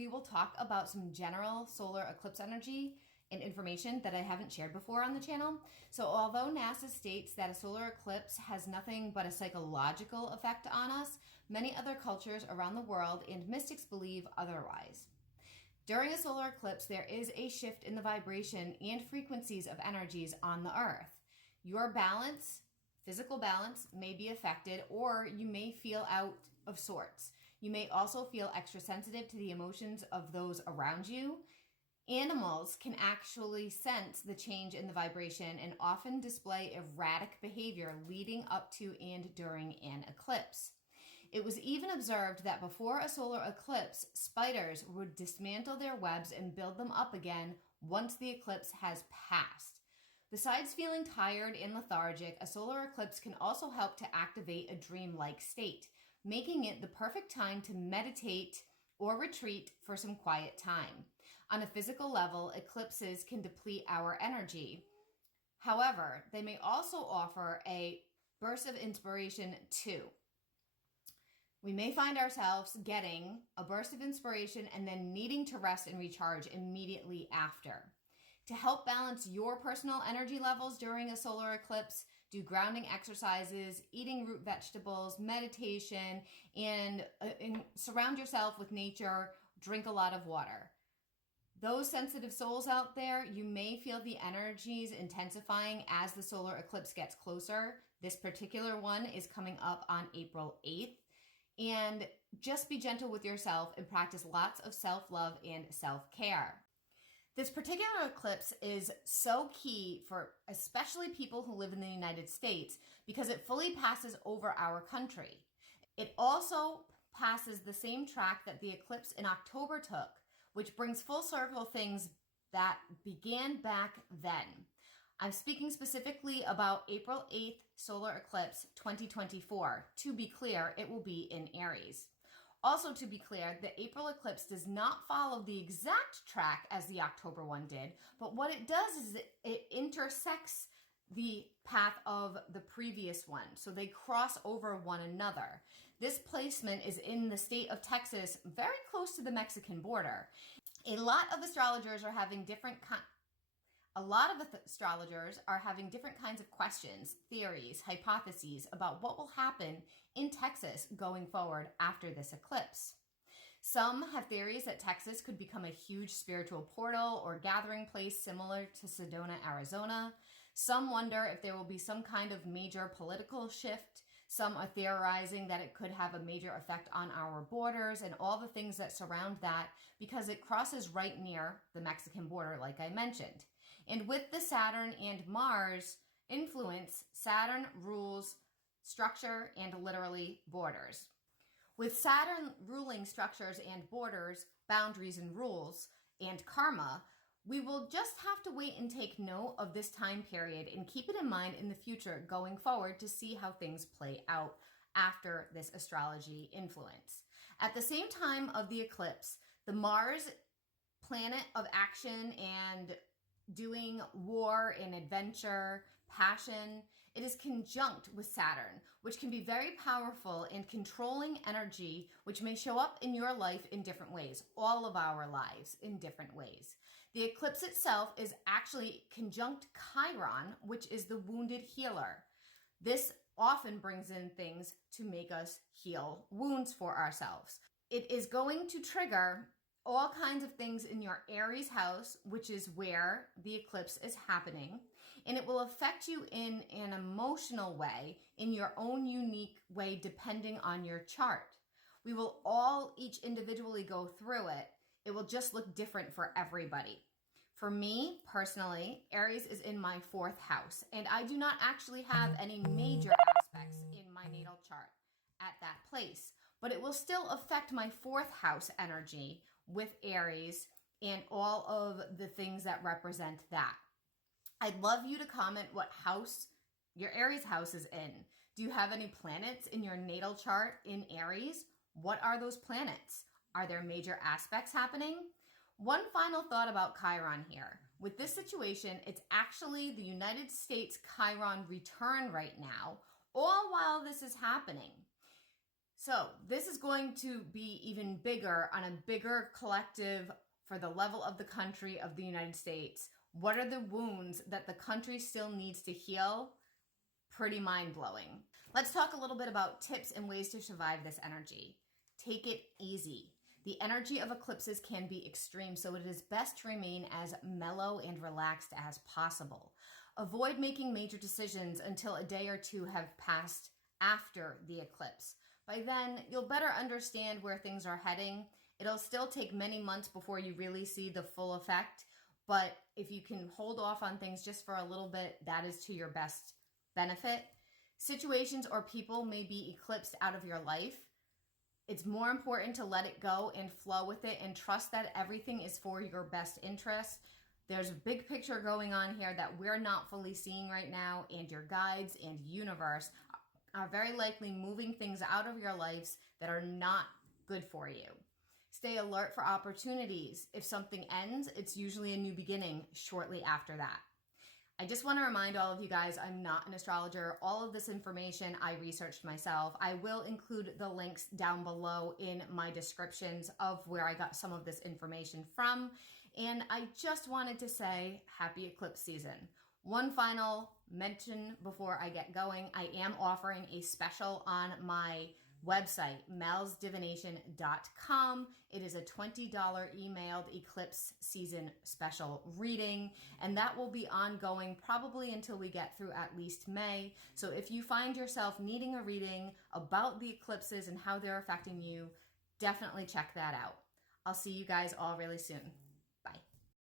we will talk about some general solar eclipse energy and information that I haven't shared before on the channel. So although NASA states that a solar eclipse has nothing but a psychological effect on us, many other cultures around the world and mystics believe otherwise. During a solar eclipse, there is a shift in the vibration and frequencies of energies on the Earth. Your balance, physical balance, may be affected, or you may feel out of sorts. You may also feel extra sensitive to the emotions of those around you. Animals can actually sense the change in the vibration and often display erratic behavior leading up to and during an eclipse. It was even observed that before a solar eclipse, spiders would dismantle their webs and build them up again once the eclipse has passed. Besides feeling tired and lethargic, a solar eclipse can also help to activate a dreamlike state, making it the perfect time to meditate or retreat for some quiet time. On a physical level, eclipses can deplete our energy. However, they may also offer a burst of inspiration too. We may find ourselves getting a burst of inspiration and then needing to rest and recharge immediately after. To help balance your personal energy levels during a solar eclipse, do grounding exercises, eating root vegetables, meditation, and surround yourself with nature. Drink a lot of water. Those sensitive souls out there, you may feel the energies intensifying as the solar eclipse gets closer. This particular one is coming up on April 8th. And just be gentle with yourself and practice lots of self-love and self-care. This particular eclipse is so key for especially people who live in the United States because it fully passes over our country. It also passes the same track that the eclipse in October took, which brings full circle things that began back then. I'm speaking specifically about April 8th solar eclipse 2024. To be clear, it will be in Aries. Also, to be clear, the April eclipse does not follow the exact track as the October one did, but what it does is it intersects the path of the previous one. So they cross over one another. This placement is in the state of Texas, very close to the Mexican border. A lot of astrologers are having different kinds of questions, theories, hypotheses about what will happen in Texas going forward after this eclipse. Some have theories that Texas could become a huge spiritual portal or gathering place similar to Sedona, Arizona. Some wonder if there will be some kind of major political shift. Some are theorizing that it could have a major effect on our borders and all the things that surround that because it crosses right near the Mexican border, like I mentioned. And with the Saturn and Mars influence, Saturn rules structure and literally borders. With Saturn ruling structures and borders, boundaries and rules, and karma, we will just have to wait and take note of this time period and keep it in mind in the future going forward to see how things play out after this astrology influence. At the same time of the eclipse, the Mars, planet of action and doing war and adventure, passion, it is conjunct with Saturn, which can be very powerful and controlling energy, which may show up in your life in different ways, all of our lives in different ways. The eclipse itself is actually conjunct Chiron, which is the wounded healer. This often brings in things to make us heal wounds for ourselves. It is going to trigger all kinds of things in your Aries house, which is where the eclipse is happening, and it will affect you in an emotional way, in your own unique way, depending on your chart. We will all each individually go through it. It will just look different for everybody. For me, personally, Aries is in my 4th house, and I do not actually have any major aspects in my natal chart at that place, but it will still affect my 4th house energy with Aries and all of the things that represent that. I'd love you to comment what house your Aries house is in. Do you have any planets in your natal chart in Aries? What are those planets? Are there major aspects happening? One final thought about Chiron here. With this situation, it's actually the United States Chiron return right now, all while this is happening. So this is going to be even bigger on a bigger collective for the level of the country of the United States. What are the wounds that the country still needs to heal? Pretty mind-blowing. Let's talk a little bit about tips and ways to survive this energy. Take it easy. The energy of eclipses can be extreme, so it is best to remain as mellow and relaxed as possible. Avoid making major decisions until a day or two have passed after the eclipse. By then, you'll better understand where things are heading. It'll still take many months before you really see the full effect, but if you can hold off on things just for a little bit, that is to your best benefit. Situations or people may be eclipsed out of your life. It's more important to let it go and flow with it and trust that everything is for your best interest. There's a big picture going on here that we're not fully seeing right now, and your guides and universe are very likely moving things out of your lives that are not good for you. Stay alert for opportunities. If something ends, it's usually a new beginning shortly after that. I just want to remind all of you guys, I'm not an astrologer. All of this information I researched myself. I will include the links down below in my descriptions of where I got some of this information from. And I just wanted to say happy eclipse season. One final mention before I get going. I am offering a special on my website, melsdivination.com. It is a $20 emailed eclipse season special reading, and that will be ongoing probably until we get through at least May. So if you find yourself needing a reading about the eclipses and how they're affecting you, definitely check that out. I'll see you guys all really soon.